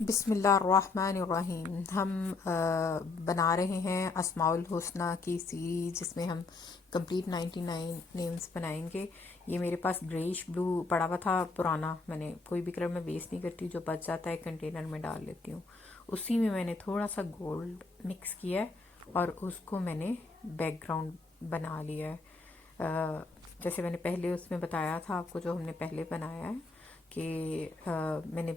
بسم اللہ الرحمن الرحیم. ہم بنا رہے ہیں اسماء الحسنہ کی سیریز جس میں ہم کمپلیٹ 99 نیمز بنائیں گے. یہ میرے پاس گریش بلو پڑا ہوا تھا پرانا، میں نے کوئی بھی کلر میں ویسٹ نہیں کرتی، جو بچ جاتا ہے کنٹینر میں ڈال لیتی ہوں. اسی میں نے تھوڑا سا گولڈ مکس کیا ہے اور اس کو میں نے بیک گراؤنڈ بنا لیا ہے. جیسے میں نے پہلے اس میں بتایا تھا آپ کو، جو ہم نے پہلے بنایا ہے کہ میں نے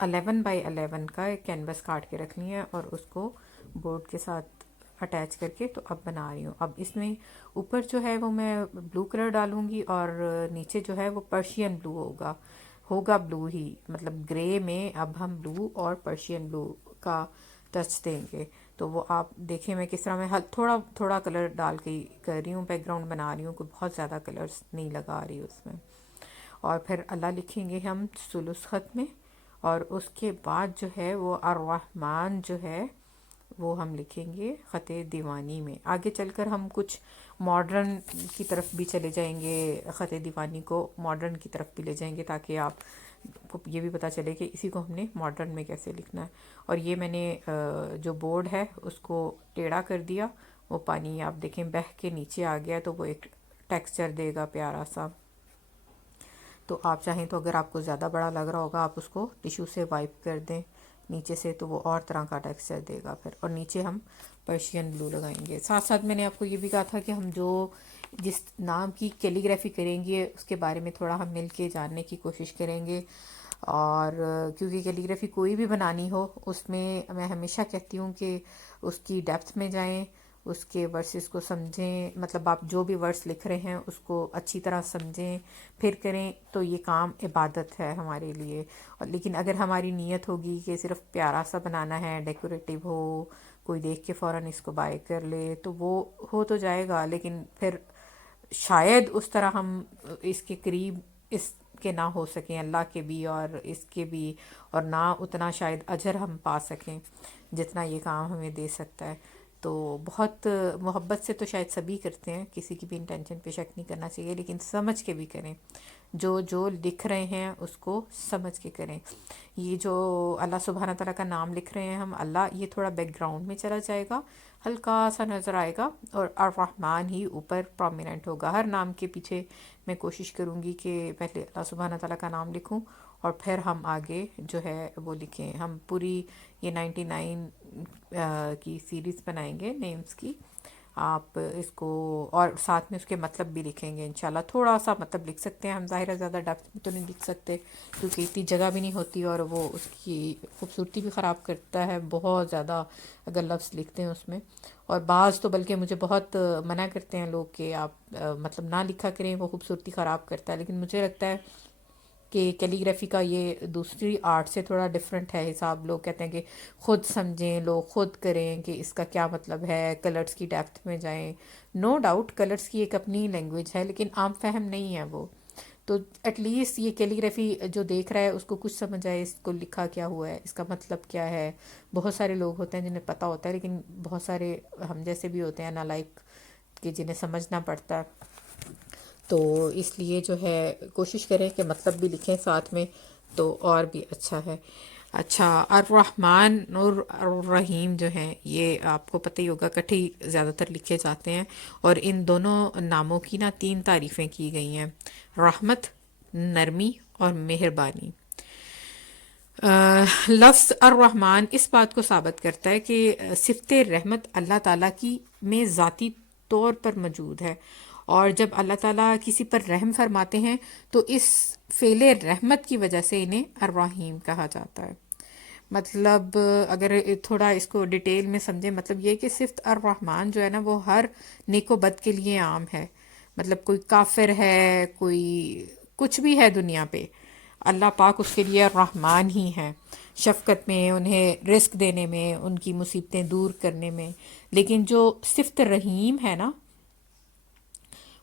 11x11 کا ایک کینوس کاٹ کے رکھنی ہے اور اس کو بورڈ کے ساتھ اٹیچ کر کے تو اب بنا رہی ہوں. اب اس میں اوپر جو ہے وہ میں بلو کلر ڈالوں گی اور نیچے جو ہے وہ پرشین بلو ہوگا بلو ہی، مطلب گرے میں اب ہم بلو اور پرشین بلو کا ٹچ دیں گے. تو وہ آپ دیکھیں میں کس طرح میں تھوڑا تھوڑا کلر ڈال کے کر رہی ہوں، بیک گراؤنڈ بنا رہی ہوں، کوئی بہت زیادہ کلرز نہیں لگا رہی اس میں. اور پھر اللہ لکھیں گے ہم ثلث خط میں، اور اس کے بعد جو ہے وہ الرحمن جو ہے وہ ہم لکھیں گے خط دیوانی میں. آگے چل کر ہم کچھ ماڈرن کی طرف بھی چلے جائیں گے، خط دیوانی کو ماڈرن کی طرف بھی لے جائیں گے تاکہ آپ کو یہ بھی پتہ چلے کہ اسی کو ہم نے ماڈرن میں کیسے لکھنا ہے. اور یہ میں نے جو بورڈ ہے اس کو ٹیڑھا کر دیا، وہ پانی آپ دیکھیں بہہ کے نیچے آ گیا تو وہ ایک ٹیکسچر دے گا پیارا سا. تو آپ چاہیں تو اگر آپ کو زیادہ بڑا لگ رہا ہوگا آپ اس کو ٹیشو سے وائپ کر دیں نیچے سے، تو وہ اور طرح کا ٹیکسچر دے گا پھر. اور نیچے ہم پرشین بلو لگائیں گے. ساتھ ساتھ میں نے آپ کو یہ بھی کہا تھا کہ ہم جس نام کی کیلیگرافی کریں گے اس کے بارے میں تھوڑا ہم مل کے جاننے کی کوشش کریں گے. اور کیونکہ کیلیگرافی کوئی بھی بنانی ہو اس میں میں ہمیشہ کہتی ہوں کہ اس کی ڈیپتھ میں جائیں، اس کے ورسز کو سمجھیں، مطلب آپ جو بھی ورڈس لکھ رہے ہیں اس کو اچھی طرح سمجھیں پھر کریں تو یہ کام عبادت ہے ہمارے لیے. لیکن اگر ہماری نیت ہوگی کہ صرف پیارا سا بنانا ہے، ڈیکوریٹو ہو، کوئی دیکھ کے فوراً اس کو بائی کر لے تو وہ ہو تو جائے گا، لیکن پھر شاید اس طرح ہم اس کے قریب اس کے نہ ہو سکیں، اللہ کے بھی اور اس کے بھی، اور نہ اتنا شاید اجر ہم پا سکیں جتنا یہ کام ہمیں دے سکتا ہے. تو بہت محبت سے تو شاید سبھی کرتے ہیں، کسی کی بھی انٹینشن پہ شک نہیں کرنا چاہیے، لیکن سمجھ کے بھی کریں، جو لکھ رہے ہیں اس کو سمجھ کے کریں. یہ جو اللہ سبحانہ تعالیٰ کا نام لکھ رہے ہیں ہم، اللہ یہ تھوڑا بیک گراؤنڈ میں چلا جائے گا، ہلکا سا نظر آئے گا، اور الرحمن ہی اوپر پرومیننٹ ہوگا. ہر نام کے پیچھے میں کوشش کروں گی کہ پہلے اللہ سبحانہ تعالیٰ کا نام لکھوں اور پھر ہم آگے جو ہے وہ لکھیں. ہم پوری یہ 99 کی سیریز بنائیں گے نیمز کی. آپ اس کو اور ساتھ میں اس کے مطلب بھی لکھیں گے انشاءاللہ. تھوڑا سا مطلب لکھ سکتے ہیں ہم، ظاہر ہے زیادہ ڈیپتھ میں تو نہیں لکھ سکتے کیونکہ اتنی جگہ بھی نہیں ہوتی اور وہ اس کی خوبصورتی بھی خراب کرتا ہے بہت زیادہ اگر لفظ لکھتے ہیں اس میں. اور بعض تو بلکہ مجھے بہت منع کرتے ہیں لوگ کہ آپ مطلب نہ لکھا کریں، وہ خوبصورتی خراب کرتا ہے. لیکن مجھے لگتا ہے کہ کیلیگرافی کا یہ دوسری آرٹ سے تھوڑا ڈفرینٹ ہے حساب. لوگ کہتے ہیں کہ خود سمجھیں، لوگ خود کریں کہ اس کا کیا مطلب ہے، کلرز کی ڈیپتھ میں جائیں. نو ڈاؤٹ کلرز کی ایک اپنی لینگویج ہے لیکن عام فہم نہیں ہے وہ. تو ایٹ لیسٹ یہ کیلیگرافی جو دیکھ رہا ہے اس کو کچھ سمجھ آئے اس کو لکھا کیا ہوا ہے، اس کا مطلب کیا ہے. بہت سارے لوگ ہوتے ہیں جنہیں پتہ ہوتا ہے، لیکن بہت سارے ہم جیسے بھی ہوتے ہیں نالائق کہ جنہیں سمجھنا پڑتا ہے. تو اس لیے جو ہے کوشش کریں کہ مطلب بھی لکھیں ساتھ میں تو اور بھی اچھا ہے. اچھا، الرحمن اور الرحیم جو ہیں یہ آپ کو پتہ ہی ہوگا کٹھے زیادہ تر لکھے جاتے ہیں، اور ان دونوں ناموں کی 3 تعریفیں کی گئی ہیں: رحمت، نرمی اور مہربانی. لفظ الرحمن اس بات کو ثابت کرتا ہے کہ صفت رحمت اللہ تعالیٰ کی میں ذاتی طور پر موجود ہے، اور جب اللہ تعالیٰ کسی پر رحم فرماتے ہیں تو اس فعل رحمت کی وجہ سے انہیں الرحیم کہا جاتا ہے. مطلب اگر تھوڑا اس کو ڈیٹیل میں سمجھیں، مطلب یہ کہ صفت الرحمن جو ہے نا وہ ہر نیک و بد کے لیے عام ہے. مطلب کوئی کافر ہے، کوئی کچھ بھی ہے دنیا پہ، اللہ پاک اس کے لیے الرحمن ہی ہے، شفقت میں، انہیں رزق دینے میں، ان کی مصیبتیں دور کرنے میں. لیکن جو صفت رحیم ہے نا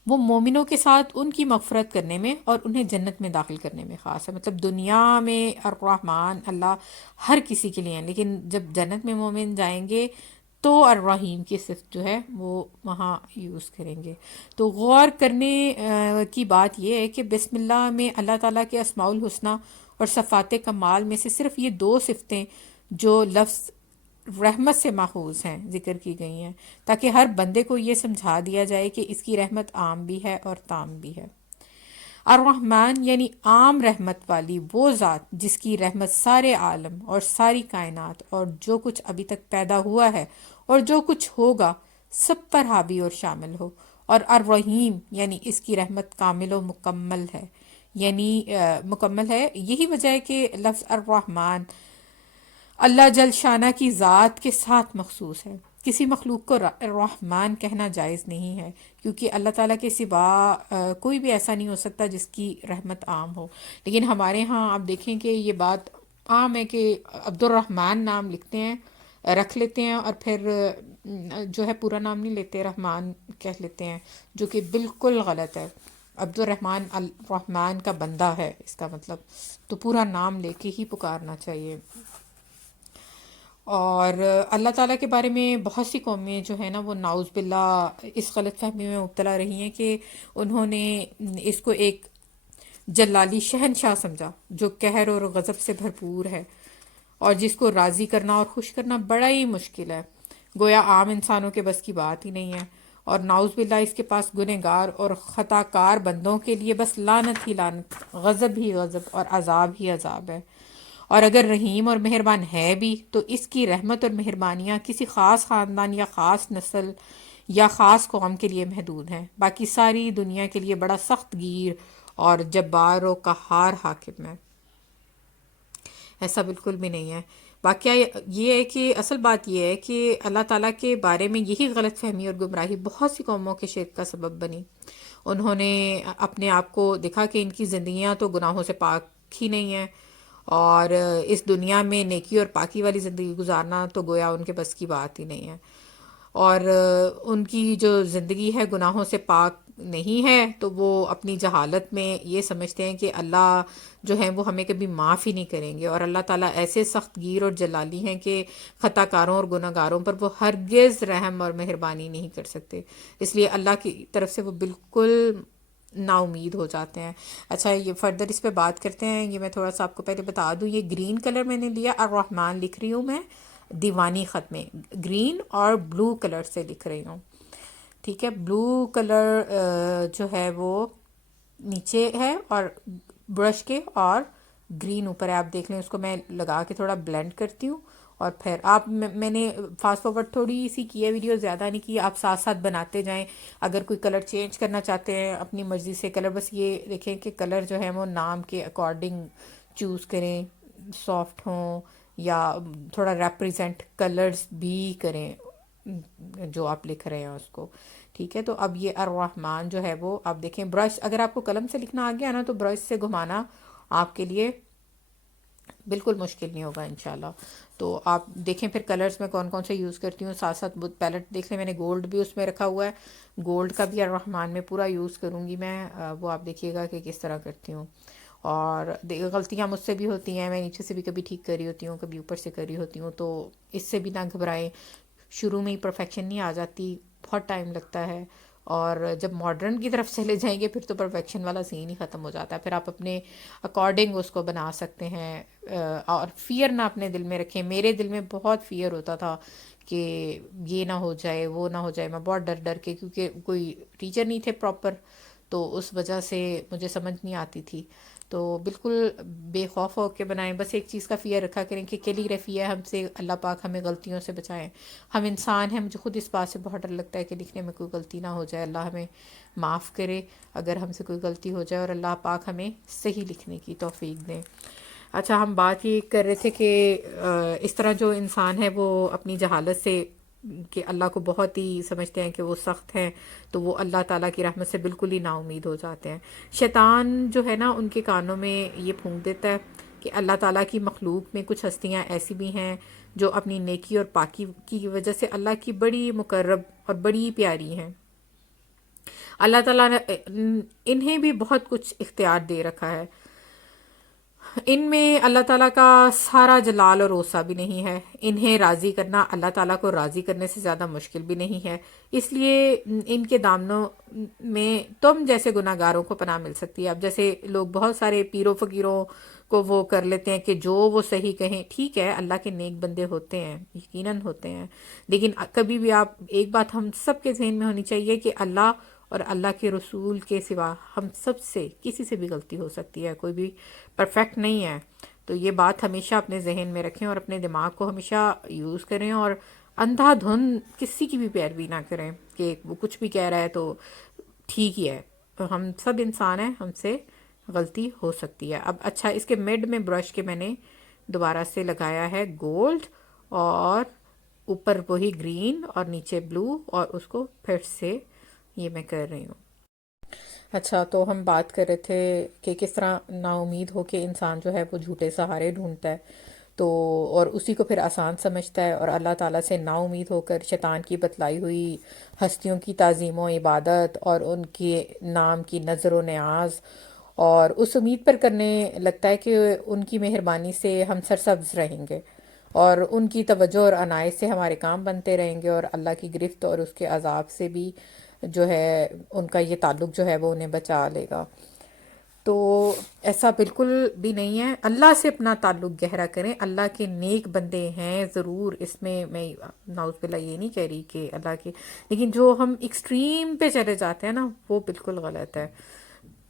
وہ مومنوں کے ساتھ ان کی مغفرت کرنے میں اور انہیں جنت میں داخل کرنے میں خاص ہے. مطلب دنیا میں الرحمن اللہ ہر کسی کے لیے ہیں، لیکن جب جنت میں مومن جائیں گے تو الرحیم کی صفت جو ہے وہ وہاں یوز کریں گے. تو غور کرنے کی بات یہ ہے کہ بسم اللہ میں اللہ تعالیٰ کے اسماء الحسنہ اور صفات کمال میں سے صرف یہ 2 صفتیں جو لفظ رحمت سے ماخوذ ہیں ذکر کی گئی ہیں، تاکہ ہر بندے کو یہ سمجھا دیا جائے کہ اس کی رحمت عام بھی ہے اور تام بھی ہے۔ الرحمن یعنی عام رحمت والی وہ ذات جس کی رحمت سارے عالم اور ساری کائنات اور جو کچھ ابھی تک پیدا ہوا ہے اور جو کچھ ہوگا سب پر حاوی اور شامل ہو۔ اور الرحیم یعنی اس کی رحمت کامل و مکمل ہے، یعنی مکمل ہے۔ یہی وجہ ہے کہ لفظ الرحمن اللہ جل شانہ کی ذات کے ساتھ مخصوص ہے۔ کسی مخلوق کو رحمان کہنا جائز نہیں ہے، کیونکہ اللہ تعالیٰ کے سوا کوئی بھی ایسا نہیں ہو سکتا جس کی رحمت عام ہو۔ لیکن ہمارے ہاں آپ دیکھیں کہ یہ بات عام ہے کہ عبد الرحمن نام لکھتے ہیں، رکھ لیتے ہیں، اور پھر جو ہے پورا نام نہیں لیتے، رحمان کہہ لیتے ہیں، جو کہ بالکل غلط ہے۔ عبد الرحمن الرحمن کا بندہ ہے اس کا مطلب، تو پورا نام لے کے ہی پکارنا چاہیے۔ اور اللہ تعالیٰ کے بارے میں بہت سی قومیں جو ہے نا وہ نعوذ باللہ اس غلط فہمی میں مبتلا رہی ہیں کہ انہوں نے اس کو ایک جلالی شہنشاہ سمجھا جو قہر اور غضب سے بھرپور ہے، اور جس کو راضی کرنا اور خوش کرنا بڑا ہی مشکل ہے، گویا عام انسانوں کے بس کی بات ہی نہیں ہے۔ اور نعوذ باللہ اس کے پاس گنہگار اور خطا کار بندوں کے لیے بس لعنت ہی لعنت، غضب ہی غضب اور عذاب ہی عذاب ہے۔ اور اگر رحیم اور مہربان ہے بھی تو اس کی رحمت اور مہربانیاں کسی خاص خاندان یا خاص نسل یا خاص قوم کے لیے محدود ہیں، باقی ساری دنیا کے لیے بڑا سخت گیر اور جبار و قہار حاکم ہے۔ ایسا بالکل بھی نہیں ہے۔ واقعہ یہ ہے کہ اصل بات یہ ہے کہ اللہ تعالیٰ کے بارے میں یہی غلط فہمی اور گمراہی بہت سی قوموں کے شرک کا سبب بنی۔ انہوں نے اپنے آپ کو دیکھا کہ ان کی زندگیاں تو گناہوں سے پاک ہی نہیں ہیں، اور اس دنیا میں نیکی اور پاکی والی زندگی گزارنا تو گویا ان کے بس کی بات ہی نہیں ہے، اور ان کی جو زندگی ہے گناہوں سے پاک نہیں ہے، تو وہ اپنی جہالت میں یہ سمجھتے ہیں کہ اللہ جو ہے وہ ہمیں کبھی معاف ہی نہیں کریں گے، اور اللہ تعالیٰ ایسے سخت گیر اور جلالی ہیں کہ خطا کاروں اور گناہ گاروں پر وہ ہرگز رحم اور مہربانی نہیں کر سکتے، اس لیے اللہ کی طرف سے وہ بالکل نا امید ہو جاتے ہیں۔ اچھا، یہ فردر اس پہ بات کرتے ہیں۔ یہ میں تھوڑا سا آپ کو پہلے بتا دوں، یہ گرین کلر میں نے لیا، الرحمن لکھ رہی ہوں میں دیوانی خط میں، گرین اور بلو کلر سے لکھ رہی ہوں، ٹھیک ہے۔ بلو کلر جو ہے وہ نیچے ہے اور برش کے، اور گرین اوپر ہے، آپ دیکھ لیں۔ اس کو میں لگا کے تھوڑا بلینڈ کرتی ہوں، اور پھر آپ میں نے فاسٹ فارورڈ تھوڑی سی کی ہے، ویڈیو زیادہ نہیں کی، آپ ساتھ ساتھ بناتے جائیں۔ اگر کوئی کلر چینج کرنا چاہتے ہیں اپنی مرضی سے کلر، بس یہ دیکھیں کہ کلر جو ہے وہ نام کے اکارڈنگ چوز کریں، سافٹ ہوں یا تھوڑا ریپریزنٹ کلرز بھی کریں جو آپ لکھ رہے ہیں اس کو، ٹھیک ہے۔ تو اب یہ الرحمن جو ہے وہ آپ دیکھیں، برش اگر آپ کو قلم سے لکھنا آ گیا نا تو برش سے گھمانا آپ کے لیے بالکل مشکل نہیں ہوگا انشاءاللہ۔ تو آپ دیکھیں پھر کلرز میں کون کون سے یوز کرتی ہوں، ساتھ ساتھ پیلٹ دیکھ لیں، میں نے گولڈ بھی اس میں رکھا ہوا ہے، گولڈ کا بھی الرحمن میں پورا یوز کروں گی میں، وہ آپ دیکھیے گا کہ کس طرح کرتی ہوں۔ اور غلطیاں مجھ سے بھی ہوتی ہیں، میں نیچے سے بھی کبھی ٹھیک کر رہی ہوتی ہوں، کبھی اوپر سے کر رہی ہوتی ہوں، تو اس سے بھی نہ گھبرائیں، شروع میں ہی پرفیکشن نہیں آ جاتی، بہت ٹائم لگتا ہے، اور جب ماڈرن کی طرف چلے جائیں گے پھر تو پرفیکشن والا سین ہی ختم ہو جاتا ہے، پھر آپ اپنے اکارڈنگ اس کو بنا سکتے ہیں، اور فیئر نہ اپنے دل میں رکھیں۔ میرے دل میں بہت فیئر ہوتا تھا کہ یہ نہ ہو جائے، وہ نہ ہو جائے، میں بہت ڈر ڈر کے، کیونکہ کوئی ٹیچر نہیں تھے پراپر، تو اس وجہ سے مجھے سمجھ نہیں آتی تھی۔ تو بالکل بے خوف ہو کے بنائیں، بس ایک چیز کا فیئر رکھا کریں کہ کیلیگرافی ہے ہم سے، اللہ پاک ہمیں غلطیوں سے بچائیں، ہم انسان ہیں، مجھے خود اس بات سے بہت ڈر لگتا ہے کہ لکھنے میں کوئی غلطی نہ ہو جائے، اللہ ہمیں معاف کرے اگر ہم سے کوئی غلطی ہو جائے، اور اللہ پاک ہمیں صحیح لکھنے کی توفیق دیں۔ اچھا، ہم بات یہ کر رہے تھے کہ اس طرح جو انسان ہے وہ اپنی جہالت سے کہ اللہ کو بہت ہی سمجھتے ہیں کہ وہ سخت ہیں، تو وہ اللہ تعالیٰ کی رحمت سے بالکل ہی نا امید ہو جاتے ہیں۔ شیطان جو ہے نا ان کے کانوں میں یہ پھونک دیتا ہے کہ اللہ تعالیٰ کی مخلوق میں کچھ ہستیاں ایسی بھی ہیں جو اپنی نیکی اور پاکی کی وجہ سے اللہ کی بڑی مقرب اور بڑی پیاری ہیں۔ اللہ تعالیٰ نے انہیں بھی بہت کچھ اختیار دے رکھا ہے، ان میں اللہ تعالیٰ کا سارا جلال اور اوسع بھی نہیں ہے، انہیں راضی کرنا اللہ تعالیٰ کو راضی کرنے سے زیادہ مشکل بھی نہیں ہے، اس لیے ان کے دامنوں میں تم جیسے گناہ گاروں کو پناہ مل سکتی ہے۔ اب جیسے لوگ بہت سارے پیروں فقیروں کو وہ کر لیتے ہیں کہ جو وہ صحیح کہیں. ٹھیک ہے اللہ کے نیک بندے ہوتے ہیں, یقیناً ہوتے ہیں, لیکن کبھی بھی آپ ایک بات ہم سب کے ذہن میں ہونی چاہیے کہ اللہ اور اللہ کے رسول کے سوا ہم سب سے کسی سے بھی غلطی ہو سکتی ہے, کوئی بھی پرفیکٹ نہیں ہے. تو یہ بات ہمیشہ اپنے ذہن میں رکھیں اور اپنے دماغ کو ہمیشہ یوز کریں, اور اندھا دھن کسی کی بھی پیروی نہ کریں کہ وہ کچھ بھی کہہ رہا ہے تو ٹھیک ہی ہے. ہم سب انسان ہیں, ہم سے غلطی ہو سکتی ہے. اب اچھا, اس کے مڈ میں برش کے میں نے دوبارہ سے لگایا ہے گولڈ, اور اوپر وہی گرین اور نیچے بلو, اور اس کو پھر سے یہ میں کر رہی ہوں. اچھا, تو ہم بات کر رہے تھے کہ کس طرح نا امید ہو کے انسان جو ہے وہ جھوٹے سہارے ڈھونڈتا ہے, تو اور اسی کو پھر آسان سمجھتا ہے, اور اللہ تعالیٰ سے نا امید ہو کر شیطان کی بتلائی ہوئی ہستیوں کی تعظیم و عبادت اور ان کے نام کی نظر و نیاز, اور اس امید پر کرنے لگتا ہے کہ ان کی مہربانی سے ہم سرسبز رہیں گے, اور ان کی توجہ اور عنایت سے ہمارے کام بنتے رہیں گے, اور اللہ کی گرفت اور اس کے عذاب سے بھی جو ہے ان کا یہ تعلق جو ہے وہ انہیں بچا لے گا. تو ایسا بالکل بھی نہیں ہے. اللہ سے اپنا تعلق گہرا کریں, اللہ کے نیک بندے ہیں ضرور, اس میں نعوذ باللہ یہ نہیں کہہ رہی کہ اللہ کے, لیکن جو ہم ایکسٹریم پہ چلے جاتے ہیں نا وہ بالکل غلط ہے.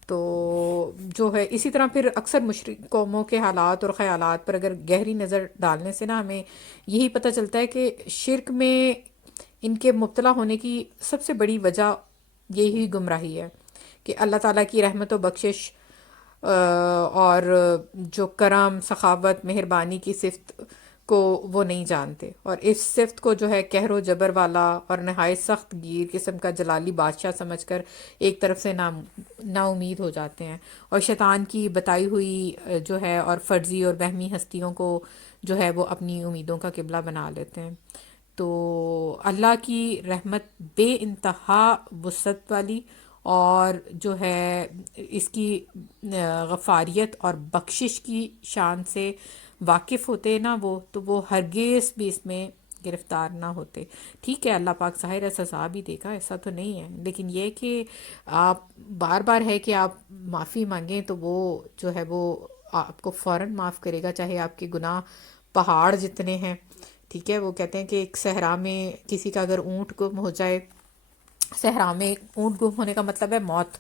تو جو ہے اسی طرح پھر اکثر مشرک قوموں کے حالات اور خیالات پر اگر گہری نظر ڈالنے سے نا ہمیں یہی پتہ چلتا ہے کہ شرک میں ان کے مبتلا ہونے کی سب سے بڑی وجہ یہی گمراہی ہے کہ اللہ تعالیٰ کی رحمت و بخشش اور جو کرم سخاوت مہربانی کی صفت کو وہ نہیں جانتے, اور اس صفت کو جو ہے قہر و جبر والا اور نہایت سخت گیر قسم کا جلالی بادشاہ سمجھ کر ایک طرف سے نا امید ہو جاتے ہیں, اور شیطان کی بتائی ہوئی جو ہے اور فرضی اور وہمی ہستیوں کو جو ہے وہ اپنی امیدوں کا قبلہ بنا لیتے ہیں. تو اللہ کی رحمت بے انتہا وسعت والی, اور جو ہے اس کی غفاریت اور بخشش کی شان سے واقف ہوتے نا وہ, تو وہ ہرگز بھی اس میں گرفتار نہ ہوتے. ٹھیک ہے اللہ پاک ظاہر ہے سزا بھی دے گا, ایسا تو نہیں ہے, لیکن یہ کہ آپ بار بار ہے کہ آپ معافی مانگیں تو وہ جو ہے وہ آپ کو فوراً معاف کرے گا, چاہے آپ کے گناہ پہاڑ جتنے ہیں. ٹھیک ہے, وہ کہتے ہیں کہ ایک صحرا میں کسی کا اگر اونٹ گم ہو جائے, صحرا میں اونٹ گم ہونے کا مطلب ہے موت,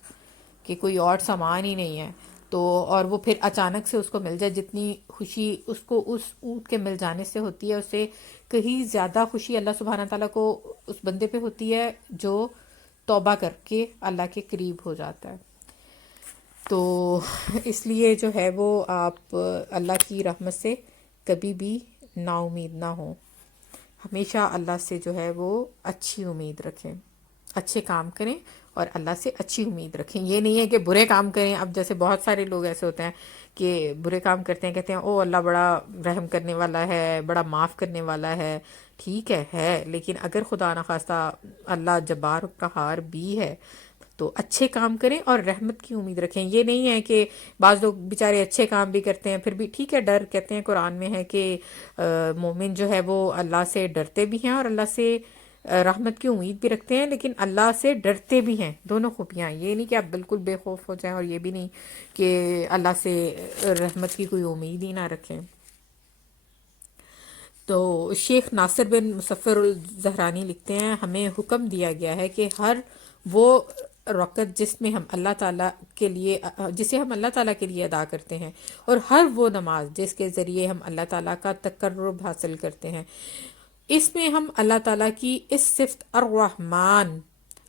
کہ کوئی اور سامان ہی نہیں ہے, تو اور وہ پھر اچانک سے اس کو مل جائے, جتنی خوشی اس کو اس اونٹ کے مل جانے سے ہوتی ہے اس سے کہیں زیادہ خوشی اللہ سبحانہ تعالیٰ کو اس بندے پہ ہوتی ہے جو توبہ کر کے اللہ کے قریب ہو جاتا ہے. تو اس لیے جو ہے وہ آپ اللہ کی رحمت سے کبھی بھی نا امید نہ ہوں, ہمیشہ اللہ سے جو ہے وہ اچھی امید رکھیں, اچھے کام کریں اور اللہ سے اچھی امید رکھیں. یہ نہیں ہے کہ برے کام کریں. اب جیسے بہت سارے لوگ ایسے ہوتے ہیں کہ برے کام کرتے ہیں, کہتے ہیں او اللہ بڑا رحم کرنے والا ہے, بڑا معاف کرنے والا ہے. ٹھیک ہے, لیکن اگر خدا نخواستہ اللہ جبار و قہار بھی ہے تو اچھے کام کریں اور رحمت کی امید رکھیں. یہ نہیں ہے کہ بعض لوگ بیچارے اچھے کام بھی کرتے ہیں پھر بھی ٹھیک ہے, ڈر کہتے ہیں قرآن میں ہے کہ مومن جو ہے وہ اللہ سے ڈرتے بھی ہیں اور اللہ سے رحمت کی امید بھی رکھتے ہیں, لیکن اللہ سے ڈرتے بھی ہیں. دونوں خوبیاں, یہ نہیں کہ آپ بالکل بے خوف ہو جائیں, اور یہ بھی نہیں کہ اللہ سے رحمت کی کوئی امید ہی نہ رکھیں. تو شیخ ناصر بن مظفر الزہرانی لکھتے ہیں, ہمیں حکم دیا گیا ہے کہ ہر وہ رکعت جسے ہم اللہ تعالیٰ کے لیے ادا کرتے ہیں, اور ہر وہ نماز جس کے ذریعے ہم اللہ تعالیٰ کا تقرب حاصل کرتے ہیں, اس میں ہم اللہ تعالیٰ کی اس صفت الرحمن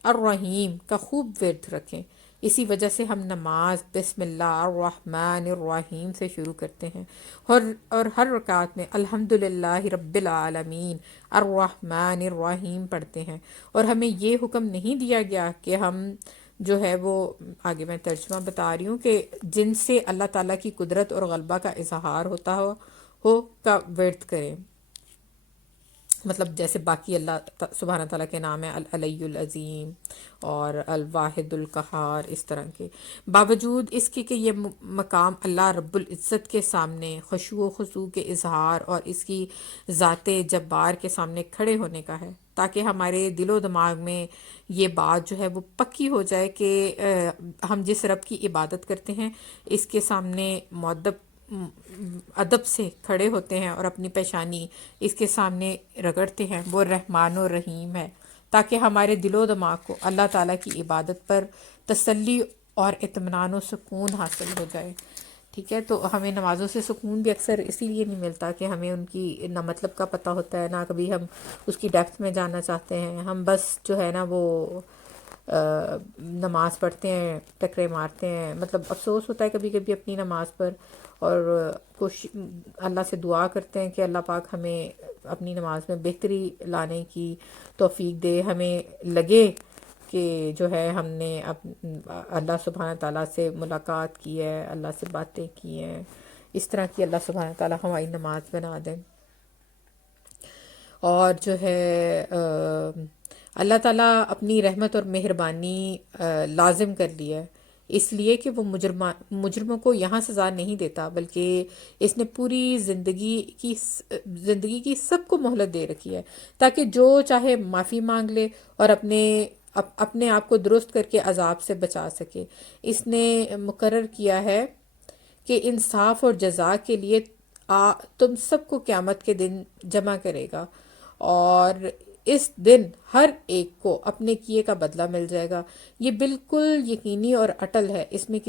الرحیم کا خوب ورد رکھیں. اسی وجہ سے ہم نماز بسم اللہ الرحمن الرحیم سے شروع کرتے ہیں, اور ہر رکعت میں الحمدللہ رب العالمین الرحمن الرحیم پڑھتے ہیں. اور ہمیں یہ حکم نہیں دیا گیا کہ ہم جو ہے وہ, آگے میں ترجمہ بتا رہی ہوں, کہ جن سے اللہ تعالیٰ کی قدرت اور غلبہ کا اظہار ہوتا ہو کا ورد کریں. مطلب جیسے باقی اللہ سبحانہ تعالیٰ کے نام ہیں العلی العظیم اور الواحد القہار, اس طرح کے. باوجود اس کے کہ یہ مقام اللہ رب العزت کے سامنے خشوع و خضوع کے اظہار اور اس کی ذات جبار کے سامنے کھڑے ہونے کا ہے, تاکہ ہمارے دل و دماغ میں یہ بات جو ہے وہ پکی ہو جائے کہ ہم جس رب کی عبادت کرتے ہیں اس کے سامنے مؤدب ادب سے کھڑے ہوتے ہیں اور اپنی پیشانی اس کے سامنے رگڑتے ہیں، وہ رحمان و رحیم ہے، تاکہ ہمارے دل و دماغ کو اللہ تعالیٰ کی عبادت پر تسلی اور اطمینان و سکون حاصل ہو جائے۔ ٹھیک ہے، تو ہمیں نمازوں سے سکون بھی اکثر اسی لیے نہیں ملتا کہ ہمیں ان کی نہ مطلب کا پتہ ہوتا ہے، نہ کبھی ہم اس کی ڈیپتھ میں جاننا چاہتے ہیں، ہم بس جو ہے نا وہ نماز پڑھتے ہیں، ٹکرے مارتے ہیں، مطلب افسوس ہوتا ہے کبھی کبھی اپنی نماز پر، اور اللہ سے دعا کرتے ہیں کہ اللہ پاک ہمیں اپنی نماز میں بہتری لانے کی توفیق دے، ہمیں لگے کہ جو ہے ہم نے اللہ سبحانہ تعالیٰ سے ملاقات کی ہے، اللہ سے باتیں کی ہیں، اس طرح کی اللہ سبحانہ تعالیٰ ہماری نماز بنا دیں۔ اور جو ہے اللہ تعالیٰ اپنی رحمت اور مہربانی لازم کر لی ہے، اس لیے کہ وہ مجرموں کو یہاں سزا نہیں دیتا، بلکہ اس نے پوری زندگی کی سب کو مہلت دے رکھی ہے، تاکہ جو چاہے معافی مانگ لے اور اپنے آپ کو درست کر کے عذاب سے بچا سکے۔ اس نے مقرر کیا ہے کہ انصاف اور جزا کے لیے تم سب کو قیامت کے دن جمع کرے گا، اور اس دن ہر ایک کو اپنے کیے کا بدلہ مل جائے گا۔ یہ بالکل یقینی اور اٹل ہے، اس میں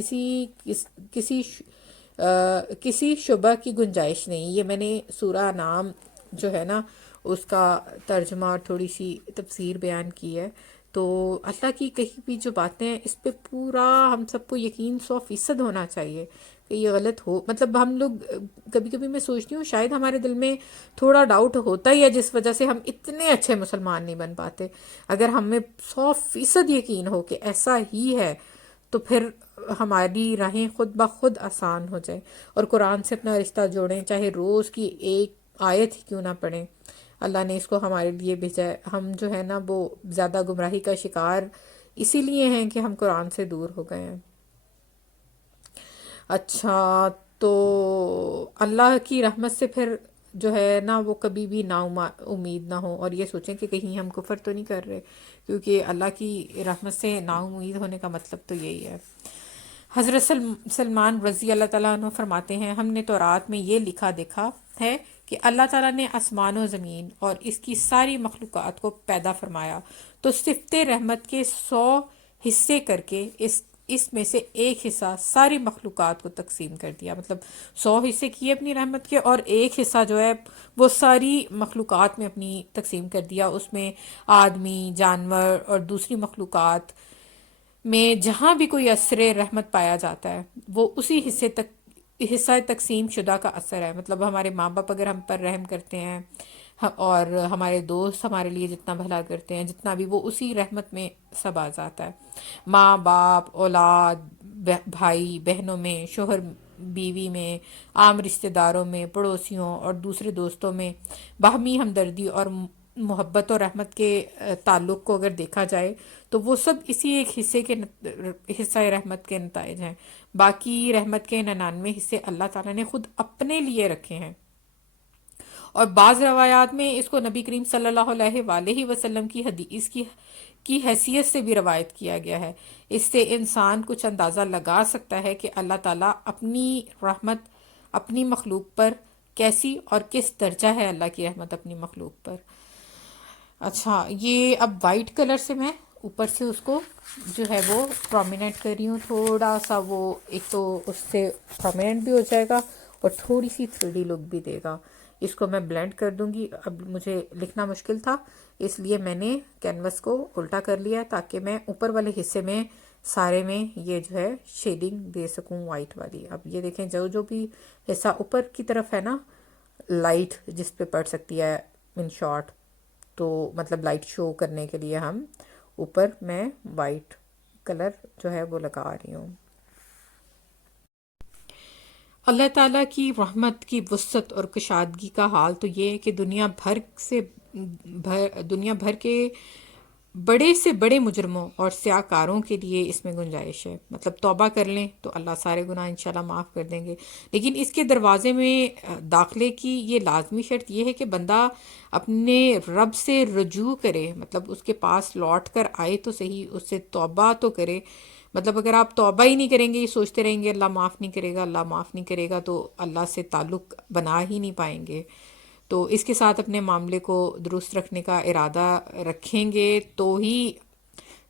کسی شبہ کی گنجائش نہیں۔ یہ میں نے سورہ نام جو ہے نا اس کا ترجمہ اور تھوڑی سی تفسیر بیان کی ہے۔ تو اللہ کی کہی بھی جو باتیں ہیں اس پہ پورا ہم سب کو یقین 100% ہونا چاہیے کہ یہ غلط ہو، مطلب ہم لوگ کبھی کبھی میں سوچتی ہوں شاید ہمارے دل میں تھوڑا ڈاؤٹ ہوتا ہی ہے، جس وجہ سے ہم اتنے اچھے مسلمان نہیں بن پاتے۔ اگر ہمیں 100% یقین ہو کہ ایسا ہی ہے تو پھر ہماری راہیں خود بخود آسان ہو جائیں، اور قرآن سے اپنا رشتہ جوڑیں، چاہے روز کی ایک آیت ہی کیوں نہ پڑھیں۔ اللہ نے اس کو ہمارے لیے بھیجا ہے۔ ہم جو ہے نا وہ زیادہ گمراہی کا شکار اسی لیے ہیں کہ ہم قرآن سے دور ہو گئے ہیں۔ اچھا، تو اللہ کی رحمت سے پھر جو ہے نا وہ کبھی بھی نا امید نہ ہو، اور یہ سوچیں کہ کہیں ہم کفر تو نہیں کر رہے، کیونکہ اللہ کی رحمت سے نا امید ہونے کا مطلب تو یہی ہے۔ حضرت سلمان رضی اللہ تعالیٰ عنہ فرماتے ہیں، ہم نے تورات میں یہ لکھا دیکھا ہے کہ اللہ تعالیٰ نے آسمان و زمین اور اس کی ساری مخلوقات کو پیدا فرمایا، تو صفت رحمت کے 100 حصے کر کے اس میں سے ایک حصہ ساری مخلوقات کو تقسیم کر دیا، مطلب 100 حصے کیے اپنی رحمت کے، اور ایک حصہ جو ہے وہ ساری مخلوقات میں اپنی تقسیم کر دیا، اس میں آدمی، جانور اور دوسری مخلوقات میں جہاں بھی کوئی اثر رحمت پایا جاتا ہے وہ اسی حصہ تقسیم شدہ کا اثر ہے۔ مطلب ہمارے ماں باپ اگر ہم پر رحم کرتے ہیں، اور ہمارے دوست ہمارے لیے جتنا بھلا کرتے ہیں، جتنا بھی، وہ اسی رحمت میں سب آ جاتا ہے۔ ماں باپ، اولاد، بھائی بہنوں میں، شوہر بیوی میں، عام رشتہ داروں میں، پڑوسیوں اور دوسرے دوستوں میں باہمی ہمدردی اور محبت اور رحمت کے تعلق کو اگر دیکھا جائے تو وہ سب اسی ایک حصہ رحمت کے نتائج ہیں۔ باقی رحمت کے 99 حصے اللہ تعالیٰ نے خود اپنے لیے رکھے ہیں، اور بعض روایات میں اس کو نبی کریم صلی اللہ علیہ وآلہ وسلم کی حدیث کی حیثیت سے بھی روایت کیا گیا ہے۔ اس سے انسان کچھ اندازہ لگا سکتا ہے کہ اللہ تعالیٰ اپنی رحمت اپنی مخلوق پر کیسی اور کس درجہ ہے اللہ کی رحمت اپنی مخلوق پر۔ اچھا، یہ اب وائٹ کلر سے میں اوپر سے اس کو جو ہے وہ پرومیننٹ کر رہی ہوں، تھوڑا سا وہ ایک تو اس سے پرومیننٹ بھی ہو جائے گا اور تھوڑی سی 3D لک بھی دے گا۔ اس کو میں بلینڈ کر دوں گی۔ اب مجھے لکھنا مشکل تھا اس لیے میں نے کینوس کو الٹا کر لیا تاکہ میں اوپر والے حصے میں سارے میں یہ جو ہے شیڈنگ دے سکوں وائٹ والی۔ اب یہ دیکھیں جو بھی حصہ اوپر کی طرف ہے نا لائٹ جس پہ پڑ سکتی ہے ان شارٹ، تو مطلب لائٹ شو کرنے کے لیے ہم اوپر میں وائٹ کلر جو ہے وہ لگا رہی ہوں۔ اللہ تعالیٰ کی رحمت کی وسعت اور کشادگی کا حال تو یہ ہے کہ دنیا بھر کے بڑے سے بڑے مجرموں اور سیاہ کاروں کے لیے اس میں گنجائش ہے۔ مطلب توبہ کر لیں تو اللہ سارے گناہ انشاءاللہ معاف کر دیں گے، لیکن اس کے دروازے میں داخلے کی یہ لازمی شرط یہ ہے کہ بندہ اپنے رب سے رجوع کرے، مطلب اس کے پاس لوٹ کر آئے تو صحیح، اس سے توبہ تو کرے، مطلب اگر آپ توبہ ہی نہیں کریں گے، یہ سوچتے رہیں گے اللہ معاف نہیں کرے گا، اللہ معاف نہیں کرے گا، تو اللہ سے تعلق بنا ہی نہیں پائیں گے. تو اس کے ساتھ اپنے معاملے کو درست رکھنے کا ارادہ رکھیں گے تو ہی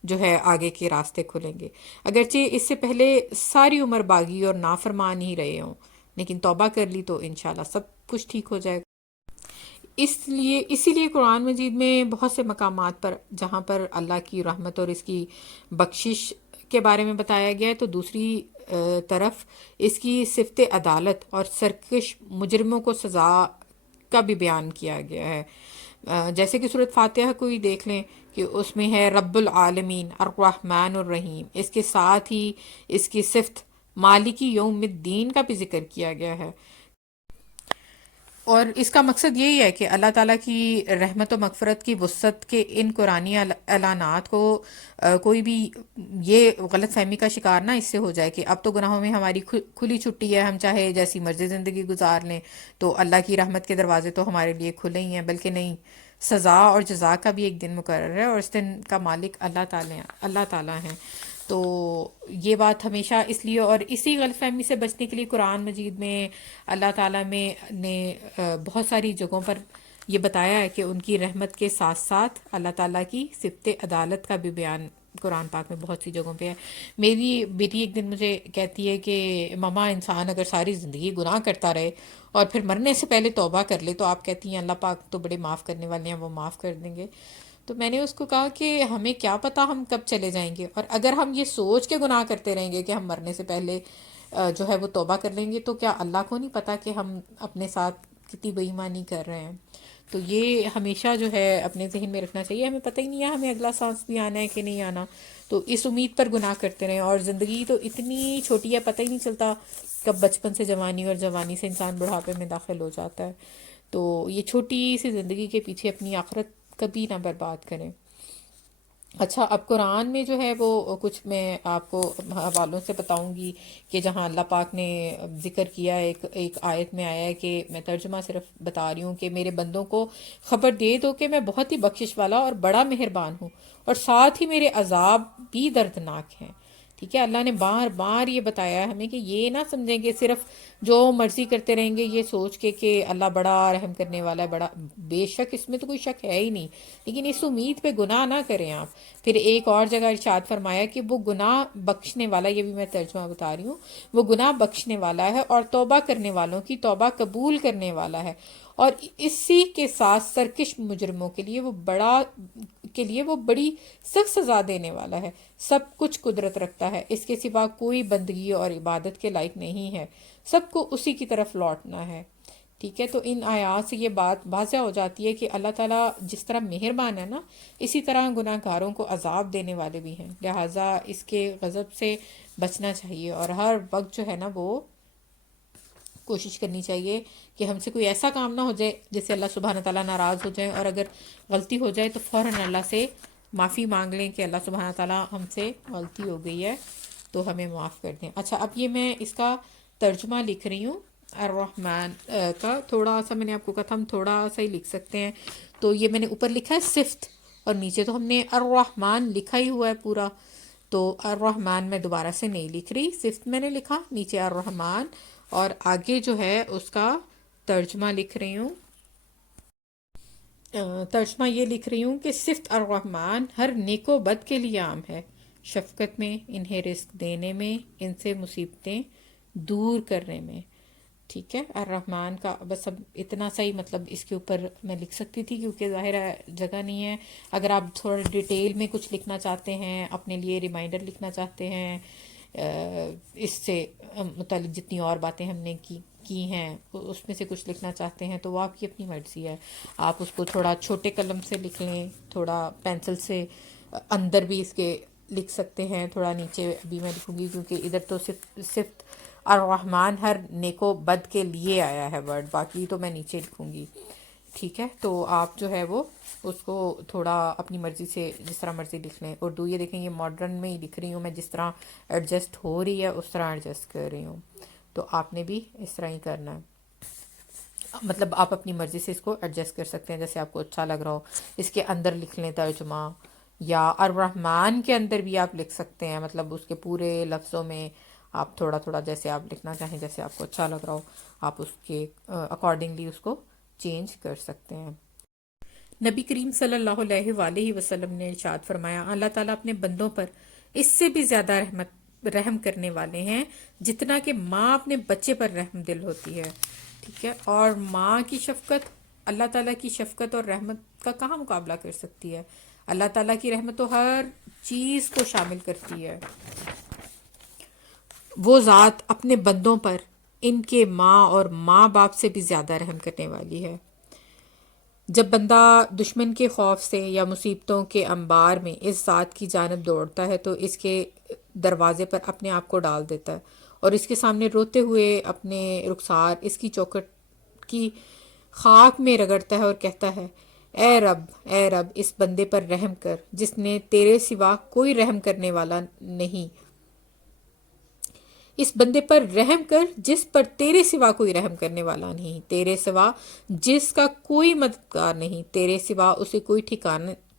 جو ہے آگے کے راستے کھلیں گے. اگرچہ اس سے پہلے ساری عمر باغی اور نافرمان ہی رہے ہوں، لیکن توبہ کر لی تو انشاءاللہ سب کچھ ٹھیک ہو جائے گا. اسی لیے قرآن مجید میں بہت سے مقامات پر جہاں پر اللہ کی رحمت اور اس کی بخشش کے بارے میں بتایا گیا ہے، تو دوسری طرف اس کی صفت عدالت اور سرکش مجرموں کو سزا کا بھی بیان کیا گیا ہے. جیسے کہ صورت فاتحہ کو ہی دیکھ لیں کہ اس میں ہے رب العالمین الرحمن الرحیم، اس کے ساتھ ہی اس کی صفت مالکی یوم الدین کا بھی ذکر کیا گیا ہے. اور اس کا مقصد یہی ہے کہ اللہ تعالیٰ کی رحمت و مغفرت کی وسعت کے ان قرآنی اعلانات کو کوئی بھی یہ غلط فہمی کا شکار نہ اس سے ہو جائے کہ اب تو گناہوں میں ہماری کھلی چھٹی ہے، ہم چاہے جیسی مرضی زندگی گزار لیں، تو اللہ کی رحمت کے دروازے تو ہمارے لیے کھلے ہی ہیں. بلکہ نہیں، سزا اور جزا کا بھی ایک دن مقرر ہے، اور اس دن کا مالک اللہ تعالیٰ ہیں. تو یہ بات ہمیشہ اس لیے، اور اسی غلط فہمی سے بچنے کے لیے قرآن مجید میں اللہ تعالیٰ نے بہت ساری جگہوں پر یہ بتایا ہے کہ ان کی رحمت کے ساتھ ساتھ اللہ تعالیٰ کی صفت عدالت کا بھی بیان قرآن پاک میں بہت سی جگہوں پہ ہے. میری بیٹی ایک دن مجھے کہتی ہے کہ مما، انسان اگر ساری زندگی گناہ کرتا رہے اور پھر مرنے سے پہلے توبہ کر لے، تو آپ کہتی ہیں اللہ پاک تو بڑے معاف کرنے والے ہیں، وہ معاف کر دیں گے. تو میں نے اس کو کہا کہ ہمیں کیا پتہ ہم کب چلے جائیں گے، اور اگر ہم یہ سوچ کے گناہ کرتے رہیں گے کہ ہم مرنے سے پہلے جو ہے وہ توبہ کر لیں گے، تو کیا اللہ کو نہیں پتہ کہ ہم اپنے ساتھ کتنی بے ایمانی کر رہے ہیں. تو یہ ہمیشہ جو ہے اپنے ذہن میں رکھنا چاہیے. ہمیں پتہ ہی نہیں ہے ہمیں اگلا سانس بھی آنا ہے کہ نہیں آنا، تو اس امید پر گناہ کرتے رہیں. اور زندگی تو اتنی چھوٹی ہے، پتہ ہی نہیں چلتا کب بچپن سے جوانی اور جوانی سے انسان بڑھاپے میں داخل ہو جاتا ہے. تو یہ چھوٹی سی زندگی کے پیچھے اپنی آخرت کبھی نہ برباد کریں. اچھا، اب قرآن میں جو ہے وہ کچھ میں آپ کو حوالوں سے بتاؤں گی کہ جہاں اللہ پاک نے ذکر کیا ہے. ایک آیت میں آیا ہے کہ میں ترجمہ صرف بتا رہی ہوں کہ میرے بندوں کو خبر دے دو کہ میں بہت ہی بخشش والا اور بڑا مہربان ہوں، اور ساتھ ہی میرے عذاب بھی دردناک ہیں. ٹھیک ہے، اللہ نے بار بار یہ بتایا ہے ہمیں کہ یہ نہ سمجھیں کہ صرف جو مرضی کرتے رہیں گے یہ سوچ کے کہ اللہ بڑا رحم کرنے والا ہے. بڑا بے شک اس میں تو کوئی شک ہے ہی نہیں، لیکن اس امید پہ گناہ نہ کریں آپ. پھر ایک اور جگہ ارشاد فرمایا کہ وہ گناہ بخشنے والا، یہ بھی میں ترجمہ بتا رہی ہوں، وہ گناہ بخشنے والا ہے اور توبہ کرنے والوں کی توبہ قبول کرنے والا ہے، اور اسی کے ساتھ سرکش مجرموں کے لیے وہ بڑی سخت سزا دینے والا ہے. سب کچھ قدرت رکھتا ہے، اس کے سوا کوئی بندگی اور عبادت کے لائق نہیں ہے، سب کو اسی کی طرف لوٹنا ہے. ٹھیک ہے، تو ان آیات سے یہ بات واضح ہو جاتی ہے کہ اللہ تعالیٰ جس طرح مہربان ہے نا، اسی طرح گناہ گاروں کو عذاب دینے والے بھی ہیں. لہٰذا اس کے غضب سے بچنا چاہیے، اور ہر وقت جو ہے نا وہ کوشش کرنی چاہیے کہ ہم سے کوئی ایسا کام نہ ہو جائے جس سے اللہ سبحانہ تعالیٰ ناراض ہو جائے، اور اگر غلطی ہو جائے تو فوراً اللہ سے معافی مانگ لیں کہ اللہ سبحانہ تعالیٰ ہم سے غلطی ہو گئی ہے تو ہمیں معاف کر دیں. اچھا، اب یہ میں اس کا ترجمہ لکھ رہی ہوں الرحمن کا. تھوڑا سا میں نے آپ کو کہا تھا ہم تھوڑا سا ہی لکھ سکتے ہیں، تو یہ میں نے اوپر لکھا ہے صفت، اور نیچے تو ہم نے الرحمن لکھا ہی ہوا ہے پورا. تو الرحمن میں دوبارہ سے نہیں لکھ رہی، صفت میں نے لکھا، نیچے الرحمن، اور آگے جو ہے اس کا ترجمہ لکھ رہی ہوں. ترجمہ یہ لکھ رہی ہوں کہ صفت الرحمن ہر نیک و بد کے لیے عام ہے، شفقت میں، انہیں رزق دینے میں، ان سے مصیبتیں دور کرنے میں. ٹھیک ہے، الرحمن کا بس اب اتنا سا ہی مطلب اس کے اوپر میں لکھ سکتی تھی کیونکہ ظاہر ہے جگہ نہیں ہے. اگر آپ تھوڑا ڈیٹیل میں کچھ لکھنا چاہتے ہیں، اپنے لیے ریمائنڈر لکھنا چاہتے ہیں اس سے متعلق جتنی اور باتیں ہم نے کی ہیں اس میں سے کچھ لکھنا چاہتے ہیں، تو وہ آپ کی اپنی مرضی ہے. آپ اس کو تھوڑا چھوٹے قلم سے لکھ لیں، تھوڑا پینسل سے اندر بھی اس کے لکھ سکتے ہیں، تھوڑا نیچے بھی میں لکھوں گی کیونکہ ادھر تو صرف الرحمن ہر نیک و بد کے لیے آیا ہے ورڈ، باقی تو میں نیچے لکھوں گی. ٹھیک ہے، تو آپ جو ہے وہ اس کو تھوڑا اپنی مرضی سے جس طرح مرضی لکھ لیں. اردو یہ دیکھیں یہ ماڈرن میں ہی لکھ رہی ہوں میں، جس طرح ایڈجسٹ ہو رہی ہے اس طرح ایڈجسٹ کر رہی ہوں، تو آپ نے بھی اس طرح ہی کرنا ہے. مطلب آپ اپنی مرضی سے اس کو ایڈجسٹ کر سکتے ہیں جیسے آپ کو اچھا لگ رہا ہو. اس کے اندر لکھ لیں ترجمہ، یا الرحمن کے اندر بھی آپ لکھ سکتے ہیں، مطلب اس کے پورے لفظوں میں آپ تھوڑا تھوڑا جیسے آپ لکھنا چاہیں، جیسے آپ کو اچھا لگ رہا ہو آپ اس کے اکارڈنگلی اس کو چینج کر سکتے ہیں۔ نبی کریم صلی اللہ علیہ وآلہ وسلم نے ارشاد فرمایا، اللہ تعالیٰ اپنے بندوں پر اس سے بھی زیادہ رحم کرنے والے ہیں جتنا کہ ماں اپنے بچے پر رحم دل ہوتی ہے، ٹھیک ہے۔ اور ماں کی شفقت اللہ تعالیٰ کی شفقت اور رحمت کا کہاں مقابلہ کر سکتی ہے؟ اللہ تعالیٰ کی رحمت تو ہر چیز کو شامل کرتی ہے۔ وہ ذات اپنے بندوں پر ان کے ماں اور ماں باپ سے بھی زیادہ رحم کرنے والی ہے۔ جب بندہ دشمن کے خوف سے یا مصیبتوں کے انبار میں اس ذات کی جانب دوڑتا ہے تو اس کے دروازے پر اپنے آپ کو ڈال دیتا ہے اور اس کے سامنے روتے ہوئے اپنے رخسار اس کی چوکھٹ کی خاک میں رگڑتا ہے اور کہتا ہے، اے رب اس بندے پر رحم کر جس نے تیرے سوا کوئی رحم کرنے والا نہیں، اس بندے پر رحم کر جس پر تیرے سوا کوئی رحم کرنے والا نہیں، تیرے سوا جس کا کوئی مددگار نہیں، تیرے سوا اسے کوئی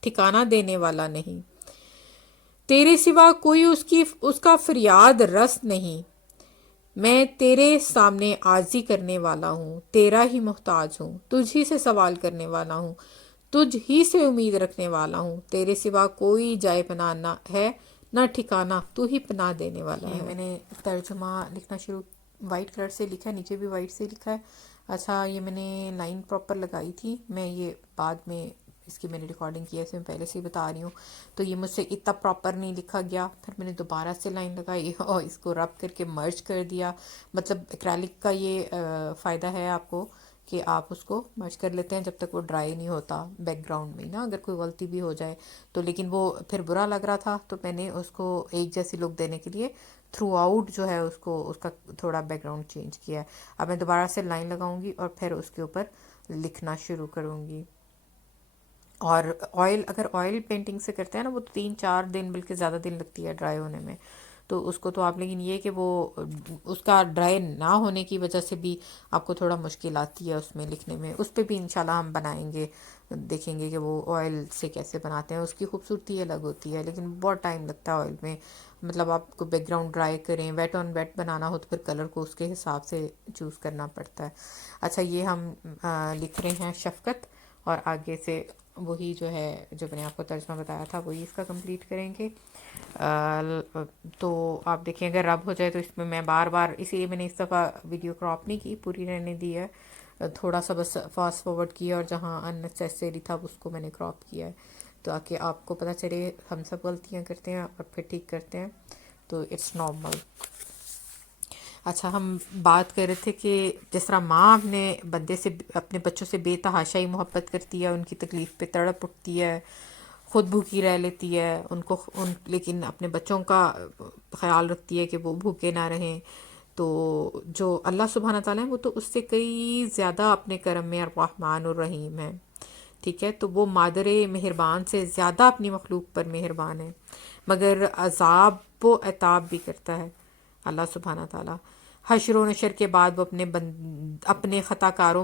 ٹھکانہ دینے والا نہیں، تیرے سوا کوئی اس کا فریاد رس نہیں۔ میں تیرے سامنے عاجزی کرنے والا ہوں، تیرا ہی محتاج ہوں، تجھ ہی سے سوال کرنے والا ہوں، تجھ ہی سے امید رکھنے والا ہوں، تیرے سوا کوئی جائے پناہ نہ ہے نہ ٹھکانہ، تو ہی پناہ دینے والا ہے۔ میں نے ترجمہ لکھنا شروع وائٹ کلر سے لکھا ہے، نیچے بھی وائٹ سے لکھا ہے۔ اچھا یہ میں نے لائن پراپر لگائی تھی، میں یہ بعد میں اس کی میں نے ریکارڈنگ کی ہے، اسے میں پہلے سے ہی بتا رہی ہوں، تو یہ مجھ سے اتنا پراپر نہیں لکھا گیا، پھر میں نے دوبارہ سے لائن لگائی اور اس کو رب کر کے مرج کر دیا۔ مطلب ایکریلک کا یہ فائدہ ہے آپ کو کہ آپ اس کو مرج کر لیتے ہیں جب تک وہ ڈرائی نہیں ہوتا بیک گراؤنڈ میں نا، اگر کوئی غلطی بھی ہو جائے تو، لیکن وہ پھر برا لگ رہا تھا تو میں نے اس کو ایک جیسی لک دینے کے لیے تھرو آؤٹ جو ہے اس کا تھوڑا بیک گراؤنڈ چینج کیا ہے۔ اب میں دوبارہ سے لائن لگاؤں گی اور پھر اس کے اوپر لکھنا شروع کروں گی۔ اور اگر آئل پینٹنگ سے کرتے ہیں نا وہ 3-4 دن بلکہ زیادہ دن لگتی ہے ڈرائی ہونے میں، تو اس کو تو آپ، لیکن یہ کہ وہ اس کا ڈرائی نہ ہونے کی وجہ سے بھی آپ کو تھوڑا مشکل آتی ہے اس میں لکھنے میں، اس پہ بھی انشاءاللہ ہم بنائیں گے، دیکھیں گے کہ وہ آئل سے کیسے بناتے ہیں، اس کی خوبصورتی الگ ہوتی ہے لیکن بہت ٹائم لگتا ہے آئل میں، مطلب آپ کو بیک گراؤنڈ ڈرائی کریں، ویٹ آن ویٹ بنانا ہو تو پھر کلر کو اس کے حساب سے چوز کرنا پڑتا ہے۔ اچھا یہ ہم لکھ رہے ہیں شفقت، اور آگے سے وہی جو ہے جو میں نے آپ کو ترجمہ بتایا تھا وہی اس کا کمپلیٹ کریں گے۔ تو آپ دیکھیں اگر رب ہو جائے تو اس میں میں بار بار، اسی لیے میں نے اس دفعہ ویڈیو کراپ نہیں کی، پوری رہنے دی ہے، تھوڑا سا بس فاسٹ فارورڈ کیا اور جہاں ان نیسیسری تھا اس کو میں نے کراپ کیا ہے تاکہ آپ کو پتہ چلے ہم سب غلطیاں کرتے ہیں اور پھر ٹھیک کرتے ہیں، تو اٹس نارمل۔ اچھا ہم بات کر رہے تھے کہ جس طرح ماں اپنے بچوں سے بے تحاشائی محبت کرتی ہے، ان کی تکلیف پہ تڑپ اٹھتی ہے، خود بھوکی رہ لیتی ہے لیکن اپنے بچوں کا خیال رکھتی ہے کہ وہ بھوکے نہ رہیں، تو جو اللہ سبحانہ تعالیٰ ہے وہ تو اس سے کئی زیادہ اپنے کرم میں الرحمن الرحیم ہے، ٹھیک ہے، تو وہ مادر مہربان سے زیادہ اپنی مخلوق پر مہربان ہے، مگر عذاب و عتاب بھی کرتا ہے اللہ سبحانہ تعالیٰ۔ حشر و نشر کے بعد وہ اپنے خطا کار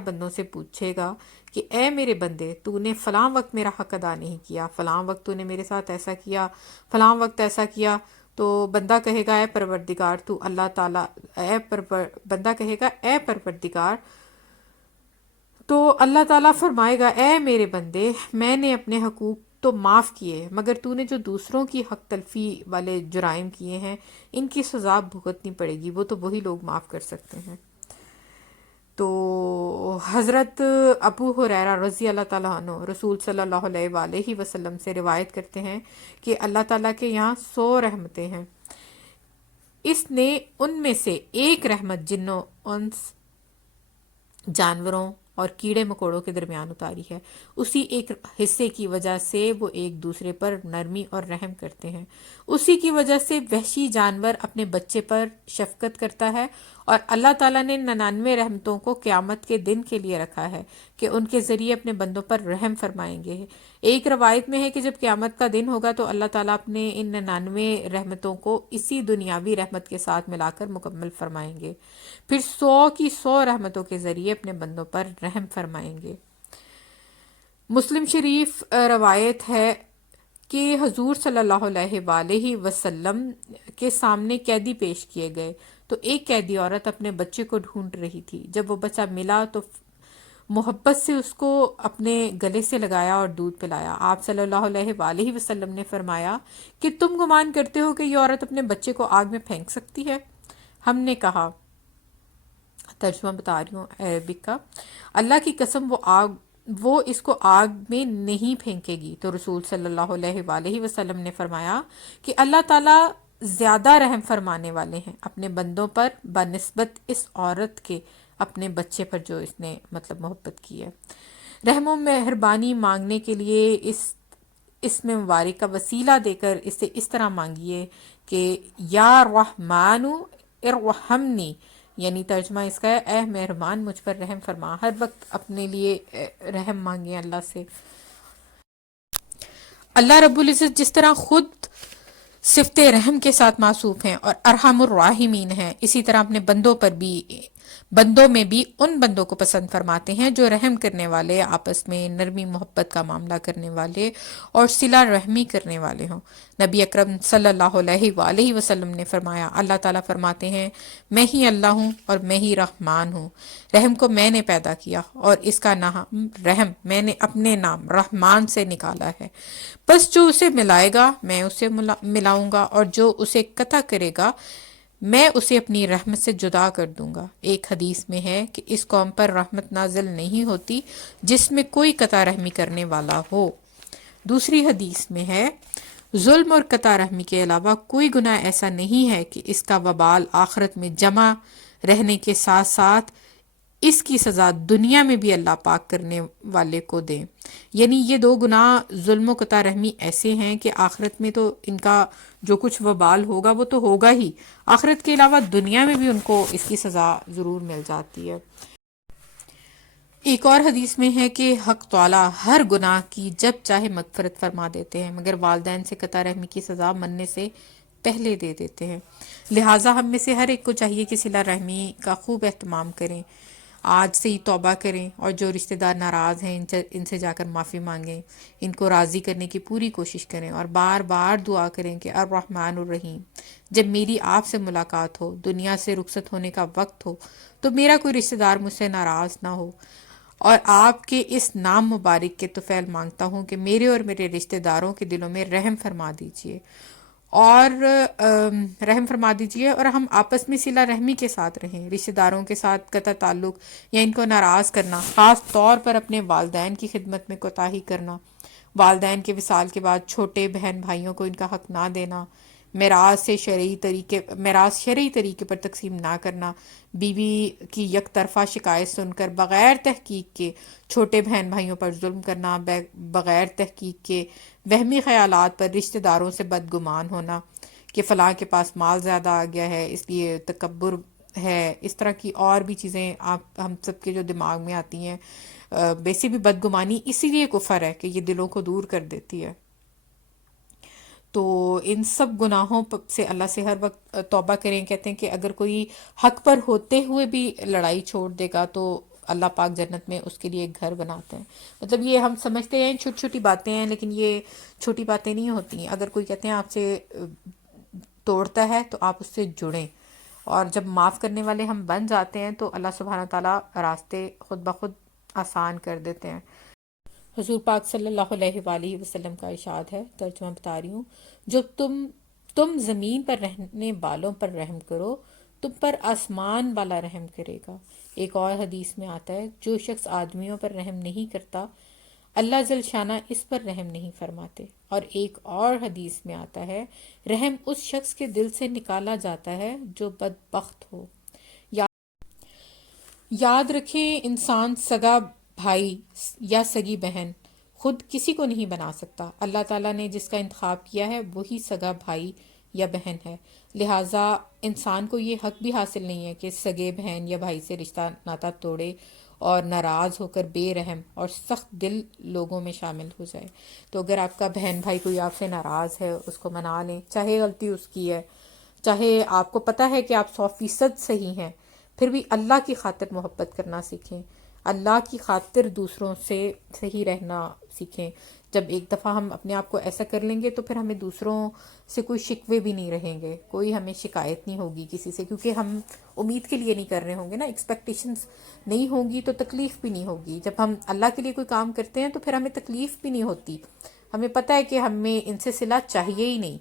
بندوں سے پوچھے گا کہ اے میرے بندے، تو نے فلاں وقت میرا حق ادا نہیں کیا، فلاں وقت تو نے میرے ساتھ ایسا کیا، فلاں وقت ایسا کیا، تو بندہ کہے گا اے پروردگار تو اللہ تعالیٰ بندہ کہے گا اے پروردگار، تو اللہ تعالیٰ فرمائے گا اے میرے بندے، میں نے اپنے حقوق تو معاف کیے، مگر تو نے جو دوسروں کی حق تلفی والے جرائم کیے ہیں ان کی سزا بھگتنی پڑے گی، وہ تو وہی لوگ معاف کر سکتے ہیں۔ تو حضرت ابو ہریرہ رضی اللہ تعالیٰ عنہ رسول صلی اللہ علیہ وآلہ وسلم سے روایت کرتے ہیں کہ اللہ تعالیٰ کے یہاں 100 رحمتیں ہیں، اس نے ان میں سے ایک رحمت جنوں، انس، جانوروں اور کیڑے مکوڑوں کے درمیان اتاری ہے، اسی ایک حصے کی وجہ سے وہ ایک دوسرے پر نرمی اور رحم کرتے ہیں، اسی کی وجہ سے وحشی جانور اپنے بچے پر شفقت کرتا ہے، اور اللہ تعالیٰ نے 99 رحمتوں کو قیامت کے دن کے لیے رکھا ہے کہ ان کے ذریعے اپنے بندوں پر رحم فرمائیں گے۔ ایک روایت میں ہے کہ جب قیامت کا دن ہوگا تو اللہ تعالیٰ اپنے ان 99 رحمتوں کو اسی دنیاوی رحمت کے ساتھ ملا کر مکمل فرمائیں گے، پھر 100 کی 100 رحمتوں کے ذریعے اپنے بندوں پر رحم فرمائیں گے۔ مسلم شریف روایت ہے کہ حضور صلی اللہ علیہ وآلہ وسلم کے سامنے قیدی پیش کیے گئے تو ایک قیدی عورت اپنے بچے کو ڈھونڈ رہی تھی. جب وہ بچہ ملا تو محبت سے اس کو اپنے گلے سے لگایا اور دودھ پلایا. آپ صلی اللہ علیہ وآلہ وسلم نے فرمایا کہ تم گمان کرتے ہو کہ یہ عورت اپنے بچے کو آگ میں پھینک سکتی ہے؟ ہم نے کہا، ترجمہ بتا رہی ہوں عربک کا، اللہ کی قسم وہ اس کو آگ میں نہیں پھینکے گی. تو رسول صلی اللہ علیہ وآلہ وسلم نے فرمایا کہ اللہ تعالیٰ زیادہ رحم فرمانے والے ہیں اپنے بندوں پر بنسبت اس عورت کے اپنے بچے پر جو اس نے مطلب محبت کی ہے. رحم و مہربانی مانگنے کے لیے اس میں مبارک کا وسیلہ دے کر اس سے اس طرح مانگیے کہ یا رحمان ارحمنی، یعنی ترجمہ اس کا ہے اے مہربان مجھ پر رحم فرما. ہر وقت اپنے لیے رحم مانگیں اللہ سے. اللہ رب العزت جس طرح خود صفت رحم کے ساتھ موصوف ہیں اور ارحم الراحمین ہیں، اسی طرح اپنے بندوں میں بھی ان بندوں کو پسند فرماتے ہیں جو رحم کرنے والے، آپس میں نرمی محبت کا معاملہ کرنے والے اور صلہ رحمی کرنے والے ہوں. نبی اکرم صلی اللہ علیہ وآلہ وسلم نے فرمایا، اللہ تعالیٰ فرماتے ہیں میں ہی اللہ ہوں اور میں ہی رحمان ہوں. رحم کو میں نے پیدا کیا اور اس کا نام رحم میں نے اپنے نام رحمان سے نکالا ہے. بس جو اسے ملائے گا میں اسے ملاؤں گا اور جو اسے قطع کرے گا میں اسے اپنی رحمت سے جدا کر دوں گا. ایک حدیث میں ہے کہ اس قوم پر رحمت نازل نہیں ہوتی جس میں کوئی قطع رحمی کرنے والا ہو. دوسری حدیث میں ہے ظلم اور قطع رحمی کے علاوہ کوئی گناہ ایسا نہیں ہے کہ اس کا وبال آخرت میں جمع رہنے کے ساتھ ساتھ اس کی سزا دنیا میں بھی اللہ پاک کرنے والے کو دے. یعنی یہ دو گناہ ظلم و قطع رحمی ایسے ہیں کہ آخرت میں تو ان کا جو کچھ وبال ہوگا وہ تو ہوگا ہی، آخرت کے علاوہ دنیا میں بھی ان کو اس کی سزا ضرور مل جاتی ہے. ایک اور حدیث میں ہے کہ حق تعالیٰ ہر گناہ کی جب چاہے مغفرت فرما دیتے ہیں مگر والدین سے قطع رحمی کی سزا مننے سے پہلے دے دیتے ہیں. لہٰذا ہم میں سے ہر ایک کو چاہیے کہ صلہ رحمی کا خوب اہتمام کریں، آج سے ہی توبہ کریں اور جو رشتہ دار ناراض ہیں ان سے جا کر معافی مانگیں، ان کو راضی کرنے کی پوری کوشش کریں اور بار بار دعا کریں کہ الرحمن الرحیم جب میری آپ سے ملاقات ہو، دنیا سے رخصت ہونے کا وقت ہو تو میرا کوئی رشتہ دار مجھ سے ناراض نہ ہو، اور آپ کے اس نام مبارک کے طفیل مانگتا ہوں کہ میرے اور میرے رشتہ داروں کے دلوں میں رحم فرما دیجئے اور ہم آپس میں صلہ رحمی کے ساتھ رہیں. رشتہ داروں کے ساتھ قطع تعلق یا ان کو ناراض کرنا، خاص طور پر اپنے والدین کی خدمت میں کوتاہی کرنا، والدین کے وصال کے بعد چھوٹے بہن بھائیوں کو ان کا حق نہ دینا، میراث شرعی طریقے پر تقسیم نہ کرنا، بیوی کی یک طرفہ شکایت سن کر بغیر تحقیق کے چھوٹے بہن بھائیوں پر ظلم کرنا، بغیر تحقیق کے وہمی خیالات پر رشتہ داروں سے بدگمان ہونا کہ فلاں کے پاس مال زیادہ آ گیا ہے اس لیے تکبر ہے، اس طرح کی اور بھی چیزیں ہم سب کے جو دماغ میں آتی ہیں. بیسی بھی بدگمانی اسی لیے کفر ہے کہ یہ دلوں کو دور کر دیتی ہے. تو ان سب گناہوں سے اللہ سے ہر وقت توبہ کریں. کہتے ہیں کہ اگر کوئی حق پر ہوتے ہوئے بھی لڑائی چھوڑ دے گا تو اللہ پاک جنت میں اس کے لیے ایک گھر بناتے ہیں. مطلب یہ ہم سمجھتے ہیں چھوٹی چھوٹی باتیں ہیں لیکن یہ چھوٹی باتیں نہیں ہوتی ہیں. اگر کوئی کہتے ہیں آپ سے توڑتا ہے تو آپ اس سے جڑیں، اور جب معاف کرنے والے ہم بن جاتے ہیں تو اللہ سبحانہ تعالیٰ راستے خود بخود آسان کر دیتے ہیں. حضور پاک صلی اللہ علیہ وآلہ وسلم کا ارشاد ہے، ترجمہ بتا رہی ہوں، جو تم زمین پر رہنے والوں پر رحم کرو تم پر آسمان والا رحم کرے گا. ایک اور حدیث میں آتا ہے جو شخص آدمیوں پر رحم نہیں کرتا اللہ ذل شانہ اس پر رحم نہیں فرماتے. اور ایک اور حدیث میں آتا ہے رحم اس شخص کے دل سے نکالا جاتا ہے جو بدبخت ہو. یاد رکھیں انسان سگا بھائی یا سگی بہن خود کسی کو نہیں بنا سکتا. اللہ تعالیٰ نے جس کا انتخاب کیا ہے وہی سگا بھائی یا بہن ہے. لہٰذا انسان کو یہ حق بھی حاصل نہیں ہے کہ سگے بہن یا بھائی سے رشتہ ناتا توڑے اور ناراض ہو کر بے رحم اور سخت دل لوگوں میں شامل ہو جائے. تو اگر آپ کا بہن بھائی کوئی آپ سے ناراض ہے اس کو منا لیں، چاہے غلطی اس کی ہے، چاہے آپ کو پتہ ہے کہ آپ 100% صحیح ہیں، پھر بھی اللہ کی خاطر محبت کرنا سیکھیں. اللہ کی خاطر دوسروں سے صحیح رہنا سیکھیں. جب ایک دفعہ ہم اپنے آپ کو ایسا کر لیں گے تو پھر ہمیں دوسروں سے کوئی شکوے بھی نہیں رہیں گے, کوئی ہمیں شکایت نہیں ہوگی کسی سے, کیونکہ ہم امید کے لیے نہیں کر رہے ہوں گے نا, ایکسپیکٹیشنز نہیں ہوں گی تو تکلیف بھی نہیں ہوگی. جب ہم اللہ کے لیے کوئی کام کرتے ہیں تو پھر ہمیں تکلیف بھی نہیں ہوتی, ہمیں پتہ ہے کہ ہمیں ان سے صلہ چاہیے ہی نہیں.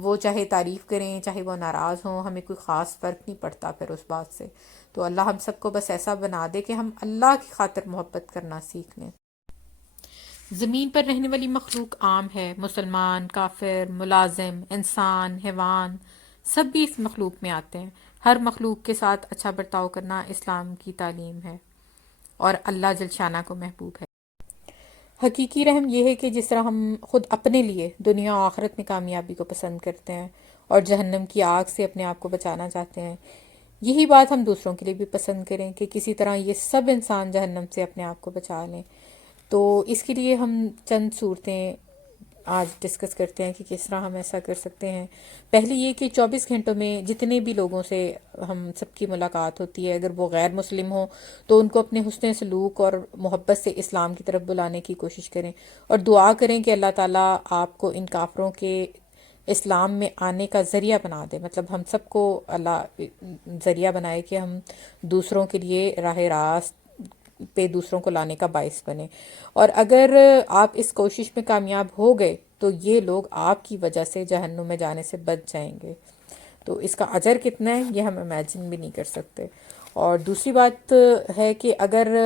وہ چاہے تعریف کریں چاہے وہ ناراض ہوں, ہمیں کوئی خاص فرق نہیں پڑتا پھر اس بات سے. تو اللہ ہم سب کو بس ایسا بنا دے کہ ہم اللہ کی خاطر محبت کرنا سیکھ لیں. زمین پر رہنے والی مخلوق عام ہے, مسلمان, کافر, ملازم, انسان, حیوان, سب بھی اس مخلوق میں آتے ہیں. ہر مخلوق کے ساتھ اچھا برتاؤ کرنا اسلام کی تعلیم ہے اور اللہ جل شانہ کو محبوب ہے. حقیقی رحم یہ ہے کہ جس طرح ہم خود اپنے لیے دنیا و آخرت میں کامیابی کو پسند کرتے ہیں اور جہنم کی آگ سے اپنے آپ کو بچانا چاہتے ہیں, یہی بات ہم دوسروں کے لیے بھی پسند کریں کہ کسی طرح یہ سب انسان جہنم سے اپنے آپ کو بچا لیں. تو اس کے لیے ہم چند صورتیں آج ڈسکس کرتے ہیں کہ کس طرح ہم ایسا کر سکتے ہیں. پہلی یہ کہ 24 گھنٹوں میں جتنے بھی لوگوں سے ہم سب کی ملاقات ہوتی ہے, اگر وہ غیر مسلم ہوں تو ان کو اپنے حسن سلوک اور محبت سے اسلام کی طرف بلانے کی کوشش کریں, اور دعا کریں کہ اللہ تعالیٰ آپ کو ان کافروں کے اسلام میں آنے کا ذریعہ بنا دے. مطلب ہم سب کو اللہ ذریعہ بنائے کہ ہم دوسروں کے لیے راہ راست پہ دوسروں کو لانے کا باعث بنے. اور اگر آپ اس کوشش میں کامیاب ہو گئے تو یہ لوگ آپ کی وجہ سے جہنم میں جانے سے بچ جائیں گے. تو اس کا اجر کتنا ہے یہ ہم امیجن بھی نہیں کر سکتے. اور دوسری بات ہے کہ اگر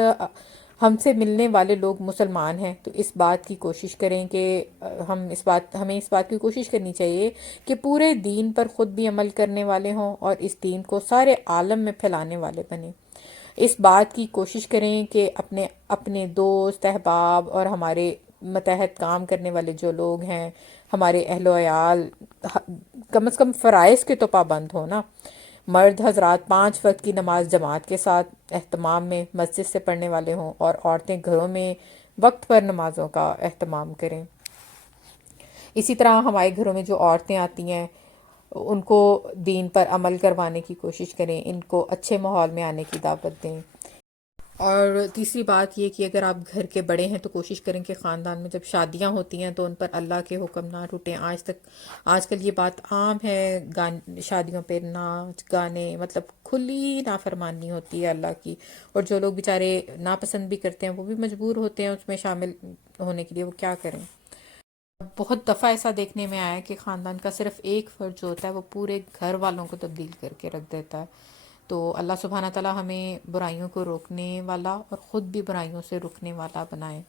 ہم سے ملنے والے لوگ مسلمان ہیں تو اس بات کی کوشش کریں کہ ہمیں اس بات کی کوشش کرنی چاہیے کہ پورے دین پر خود بھی عمل کرنے والے ہوں اور اس دین کو سارے عالم میں پھیلانے والے بنیں. اس بات کی کوشش کریں کہ اپنے دوست, احباب اور ہمارے متحد کام کرنے والے جو لوگ ہیں, ہمارے اہل و عیال, کم از کم فرائض کے تو پابند ہو نا. مرد حضرات 5 وقت کی نماز جماعت کے ساتھ اہتمام میں مسجد سے پڑھنے والے ہوں, اور عورتیں گھروں میں وقت پر نمازوں کا اہتمام کریں. اسی طرح ہمارے گھروں میں جو عورتیں آتی ہیں ان کو دین پر عمل کروانے کی کوشش کریں, ان کو اچھے ماحول میں آنے کی دعوت دیں. اور تیسری بات یہ کہ اگر آپ گھر کے بڑے ہیں تو کوشش کریں کہ خاندان میں جب شادیاں ہوتی ہیں تو ان پر اللہ کے حکم نہ ٹوٹیں. آج کل یہ بات عام ہے, شادیوں پہ ناچ گانے, مطلب کھلی نافرمانی ہوتی ہے اللہ کی, اور جو لوگ بیچارے ناپسند بھی کرتے ہیں وہ بھی مجبور ہوتے ہیں اس میں شامل ہونے کے لیے. وہ کیا کریں؟ بہت دفعہ ایسا دیکھنے میں آیا ہے کہ خاندان کا صرف ایک فرد جو ہوتا ہے وہ پورے گھر والوں کو تبدیل کر کے رکھ دیتا ہے. تو اللہ سبحانہ تعالیٰ ہمیں برائیوں کو روکنے والا اور خود بھی برائیوں سے رکنے والا بنائے.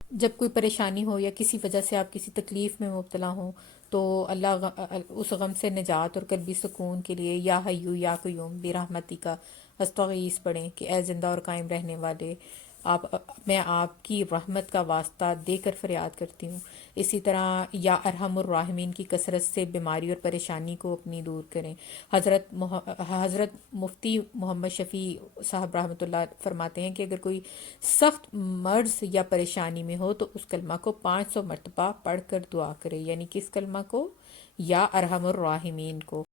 جب کوئی پریشانی ہو یا کسی وجہ سے آپ کسی تکلیف میں مبتلا ہوں تو اللہ اس غم سے نجات اور قلبی سکون کے لیے یا حیو یا قیوم برحمتی کا استغیث پڑھیں کہ اے زندہ اور قائم رہنے والے, میں آپ کی رحمت کا واسطہ دے کر فریاد کرتی ہوں. اسی طرح یا ارحم الراحمین کی کثرت سے بیماری اور پریشانی کو اپنی دور کریں. حضرت مفتی محمد شفیع صاحب رحمۃ اللہ فرماتے ہیں کہ اگر کوئی سخت مرض یا پریشانی میں ہو تو اس کلمہ کو 500 مرتبہ پڑھ کر دعا کرے. یعنی کس کلمہ کو؟ یا ارحم الراحمین کو.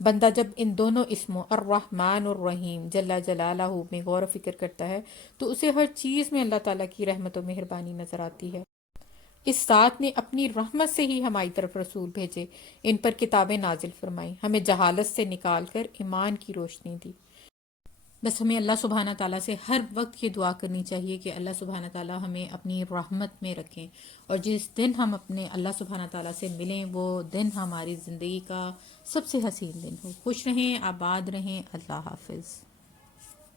بندہ جب ان دونوں اسموں الرحمن اور الرحیم جل جلالہ میں غور و فکر کرتا ہے تو اسے ہر چیز میں اللہ تعالیٰ کی رحمت و مہربانی نظر آتی ہے. اس ذات نے اپنی رحمت سے ہی ہماری طرف رسول بھیجے, ان پر کتابیں نازل فرمائیں, ہمیں جہالت سے نکال کر ایمان کی روشنی دی. بس ہمیں اللہ سبحانہ تعالیٰ سے ہر وقت یہ دعا کرنی چاہیے کہ اللہ سبحانہ تعالیٰ ہمیں اپنی رحمت میں رکھیں, اور جس دن ہم اپنے اللہ سبحانہ تعالیٰ سے ملیں وہ دن ہماری زندگی کا سب سے حسین دن ہو. خوش رہیں, آباد رہیں. اللہ حافظ.